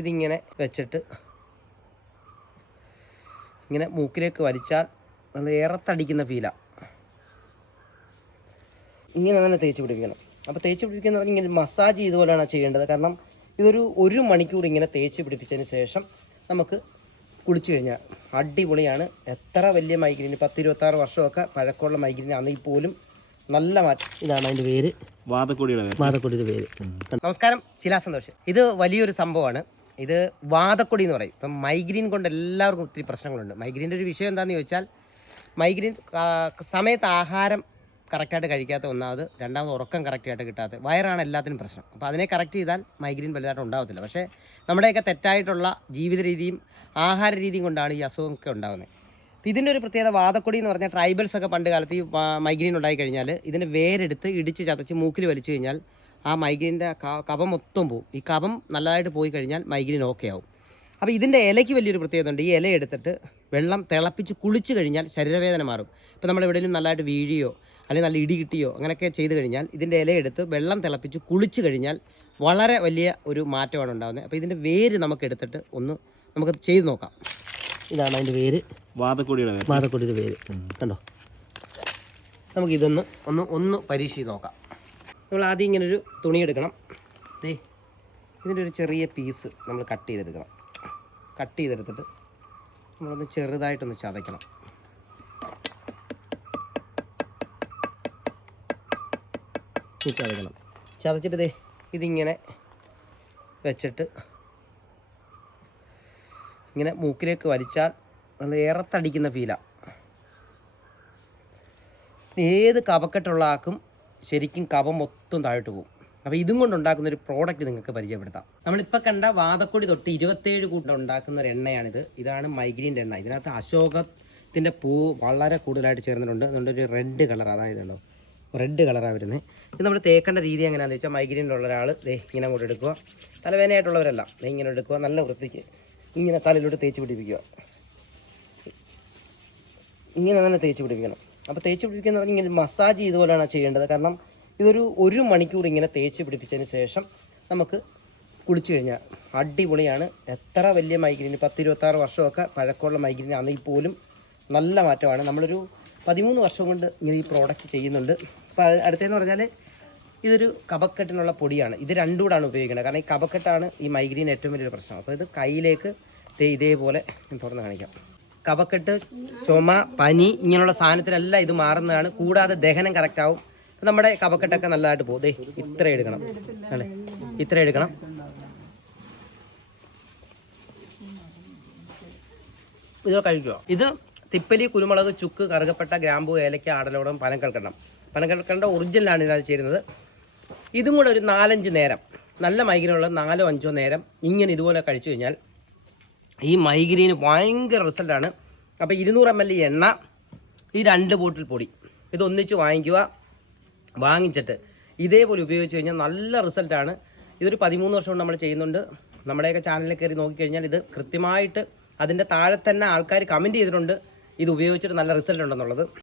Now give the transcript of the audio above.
ഇതിങ്ങനെ വെച്ചിട്ട് ഇങ്ങനെ മൂക്കിലേക്ക് വലിച്ചാൽ അത് ഏറത്തടിക്കുന്ന ഫീലാണ് ഇങ്ങനെ തന്നെ തേച്ച് പിടിപ്പിക്കണം. അപ്പോൾ തേച്ച് പിടിപ്പിക്കുന്ന പറഞ്ഞാൽ ഇങ്ങനെ മസാജ് ഇതുപോലെയാണ് ചെയ്യേണ്ടത്. കാരണം ഇതൊരു ഒരു മണിക്കൂർ ഇങ്ങനെ തേച്ച് പിടിപ്പിച്ചതിന് ശേഷം നമുക്ക് കുളിച്ചു കഴിഞ്ഞാൽ അടിപൊളിയാണ്. എത്ര വലിയ മൈഗ്രീൻ പത്ത് ഇരുപത്താറ് വർഷമൊക്കെ പഴക്കമുള്ള മൈഗ്രീൻ ആണെങ്കിൽ പോലും നല്ല മാറ്റം. ഇതാണ് അതിന്റെ പേര്. വാതക്കൊടിയുടെ പേര്. വാതക്കൊടിയുടെ പേര്. നമസ്കാരം. ശിലാസന്തോഷ് ഇത് വലിയൊരു സംഭവമാണ്. ഇത് വാതക്കൊടി എന്ന് പറയും. ഇപ്പം മൈഗ്രീൻ കൊണ്ട് എല്ലാവർക്കും ഒത്തിരി പ്രശ്നങ്ങളുണ്ട്. മൈഗ്രീന്റെ ഒരു വിഷയം എന്താണെന്ന് ചോദിച്ചാൽ മൈഗ്രീൻ സമയത്ത് ആഹാരം കറക്റ്റായിട്ട് കഴിക്കാത്ത ഒന്നാമത് രണ്ടാമത് ഉറക്കം കറക്റ്റായിട്ട് കിട്ടാത്ത വയറാണ് എല്ലാത്തിനും പ്രശ്നം. അപ്പോൾ അതിനെ കറക്റ്റ് ചെയ്താൽ മൈഗ്രീൻ വലുതായിട്ട് ഉണ്ടാകത്തില്ല പക്ഷേ നമ്മുടെയൊക്കെ തെറ്റായിട്ടുള്ള ജീവിത രീതിയും ആഹാര രീതിയും കൊണ്ടാണ് ഈ അസുഖമൊക്കെ ഉണ്ടാകുന്നത് ഇതിന്റെ ഒരു പ്രത്യേകത വാതക്കൊടി എന്ന് പറഞ്ഞാൽ ട്രൈബൽസ് ഒക്കെ പണ്ട് കാലത്ത് ഈ മൈഗ്രീൻ ഉണ്ടായി കഴിഞ്ഞാൽ ഇതിന്റെ വേരെടുത്ത് ഇടിച്ച് ചതച്ച് മൂക്കിൽ വലിച്ചു കഴിഞ്ഞാൽ ആ മൈഗ്രീന്റെ കഫം മൊത്തം പോവും. ഈ കഫം നല്ലതായിട്ട് പോയി കഴിഞ്ഞാൽ മൈഗ്രീൻ ഓക്കെ ആവും. അപ്പോൾ ഇതിന്റെ ഇലയ്ക്ക് വലിയൊരു പ്രത്യേകത ഉണ്ട്. ഈ ഇല എടുത്തിട്ട് വെള്ളം തിളപ്പിച്ച് കുളിച്ച് കഴിഞ്ഞാൽ ശരീരവേദന മാറും. ഇപ്പോൾ നമ്മൾ എവിടെയെങ്കിലും നല്ലതായിട്ട് വീഴിയോ അല്ലെങ്കിൽ നല്ല ഇടി കിട്ടിയോ അങ്ങനെയൊക്കെ ചെയ്ത് കഴിഞ്ഞാൽ ഇതിന്റെ ഇല എടുത്ത് വെള്ളം തിളപ്പിച്ച് കുളിച്ച് കഴിഞ്ഞാൽ വളരെ വലിയ ഒരു മാറ്റമാണ് ഉണ്ടാകുന്നത്. അപ്പോൾ ഇതിന്റെ വേര് നമുക്ക് എടുത്തിട്ട് ഒന്ന് നമുക്ക് ചെയ്ത് നോക്കാം. ഇതാണ് അതിന്റെ വേര്. വാതക്കൊടിയുടെ പേര് മാതക്കൊടിയുടെ പേര് കണ്ടോ? നമുക്കിതൊന്ന് ഒന്ന് ഒന്ന് പരീക്ഷിച്ച് നോക്കാം. നമ്മൾ ആദ്യം ഇങ്ങനൊരു തുണി എടുക്കണം ദേ ഇതിന്റെ ഒരു ചെറിയ പീസ് നമ്മൾ കട്ട് ചെയ്തെടുക്കണം. കട്ട് ചെയ്തെടുത്തിട്ട് നമ്മളൊന്ന് ചെറുതായിട്ടൊന്ന് ചതയ്ക്കണം. ചതയ്ക്കണം. ചതച്ചിട്ട് ദേ ഇതിങ്ങനെ വെച്ചിട്ട് ഇങ്ങനെ മൂക്കിലേക്ക് വലിച്ചാൽ അത് ഏറത്തടിക്കുന്ന ഫീലാണ് ഏത് കപക്കെട്ടുള്ള ആൾക്കും ശരിക്കും കപം മൊത്തം താഴോട്ട് പോകും. അപ്പോൾ ഇതും കൊണ്ട് ഉണ്ടാക്കുന്ന ഒരു പ്രോഡക്റ്റ് നിങ്ങൾക്ക് പരിചയപ്പെടുത്താം. നമ്മളിപ്പോൾ കണ്ട വാതക്കൊടി തൊട്ട് ഇരുപത്തേഴ് കൂട്ടം ഉണ്ടാക്കുന്ന ഒരു എണ്ണയാണിത്. ഇതാണ് മൈഗ്രീന്റെ എണ്ണ. ഇതിനകത്ത് അശോകത്തിന്റെ പൂ വളരെ കൂടുതലായിട്ട് ചേർന്നിട്ടുണ്ട്. അതുകൊണ്ട് ഒരു റെഡ് കളർ അതാണ് ഇതുണ്ടോ റെഡ് കളറാണ് വരുന്നത് ഇത് നമ്മൾ തേക്കേണ്ട രീതി എങ്ങനെയാണെന്ന് വെച്ചാൽ മൈഗ്രീനിലുള്ള ഒരാൾ ദേ ഇങ്ങനെ അങ്ങോട്ട് എടുക്കുക. തലവേദനയായിട്ടുള്ളവരല്ല. ദേ ഇങ്ങനെ എടുക്കുക. നല്ല വൃത്തിക്ക് ഇങ്ങനെ തലയിലോട്ട് തേച്ച് പിടിപ്പിക്കുക. ഇങ്ങനെ തന്നെ തേച്ച് പിടിപ്പിക്കണം. അപ്പോൾ തേച്ച് പിടിപ്പിക്കുന്ന പറഞ്ഞാൽ ഇങ്ങനെ മസാജ് ചെയ്തുപോലെയാണ് ചെയ്യേണ്ടത്. കാരണം ഇതൊരു ഒരു മണിക്കൂർ ഇങ്ങനെ തേച്ച് പിടിപ്പിച്ചതിന് ശേഷം നമുക്ക് കുളിച്ചു കഴിഞ്ഞാൽ അടിപൊളിയാണ്. എത്ര വലിയ മൈഗ്രീൻ പത്ത് ഇരുപത്താറ് വർഷമൊക്കെ പഴക്കമുള്ള മൈഗ്രീൻ ആണെങ്കിൽ പോലും നല്ല മാറ്റമാണ്. നമ്മളൊരു പതിമൂന്ന് വർഷം കൊണ്ട് ഇങ്ങനെ ഈ പ്രോഡക്റ്റ് ചെയ്യുന്നുണ്ട്. അപ്പോൾ അടുത്തതെന്ന് പറഞ്ഞാൽ ഇതൊരു കപക്കെട്ടിനുള്ള പൊടിയാണ്. ഇത് രണ്ടുകൂടാണ് ഉപയോഗിക്കുന്നത് കാരണം ഈ കപക്കെട്ടാണ് ഈ മൈഗ്രീൻ ഏറ്റവും വലിയൊരു പ്രശ്നം. അപ്പോൾ ഇത് കയ്യിലേക്ക് ഇതേപോലെ തുറന്ന് കാണിക്കാം. കഫക്കെട്ട് ചുമ പനി ഇങ്ങനെയുള്ള സാധനത്തിലെല്ലാം ഇത് മാറുന്നതാണ്. കൂടാതെ ദഹനം കറക്റ്റ് ആവും. നമ്മുടെ കഫക്കെട്ടൊക്കെ നല്ലതായിട്ട് പോകും. ദേ ഇത്ര എടുക്കണം. അല്ലേ? ഇത്ര എടുക്കണം. ഇത് കഴിക്കുക ഇത് തിപ്പലി കുരുമുളക് ചുക്ക് കറുകപ്പെട്ട ഗ്രാമ്പു ഏലക്ക ആടലോടം പനക്കൽക്കണ്ടം പനക്കൽക്കണ്ട ഒറിജിനലാണ് ഇതിനകത്ത് ചേരുന്നത്. ഇതും കൂടെ ഒരു നാലഞ്ച് നേരം. നല്ല മൈഗ്രനുള്ള നാലോ അഞ്ചോ നേരം ഇങ്ങനെ ഇതുപോലെ കഴിച്ചു കഴിഞ്ഞാൽ ഈ മൈഗ്രീന് ഭയങ്കര റിസൾട്ടാണ് അപ്പോൾ ഇരുന്നൂറ് എം എൽ എണ്ണ ഈ രണ്ട് ബോട്ടിൽ പൊടി. ഇതൊന്നിച്ച് വാങ്ങിക്കുക വാങ്ങിച്ചിട്ട് ഇതേപോലെ ഉപയോഗിച്ച് കഴിഞ്ഞാൽ നല്ല റിസൾട്ടാണ് ഇതൊരു പതിമൂന്ന് വർഷം കൊണ്ട് നമ്മൾ ചെയ്യുന്നുണ്ട്. നമ്മുടെയൊക്കെ ചാനലിൽ കയറി നോക്കിക്കഴിഞ്ഞാൽ ഇത് കൃത്യമായിട്ട് അതിന്റെ താഴെ തന്നെ ആൾക്കാർ കമന്റ് ചെയ്തിട്ടുണ്ട്. ഇത് ഉപയോഗിച്ചിട്ട് നല്ല റിസൾട്ട് ഉണ്ടെന്നുള്ളത്.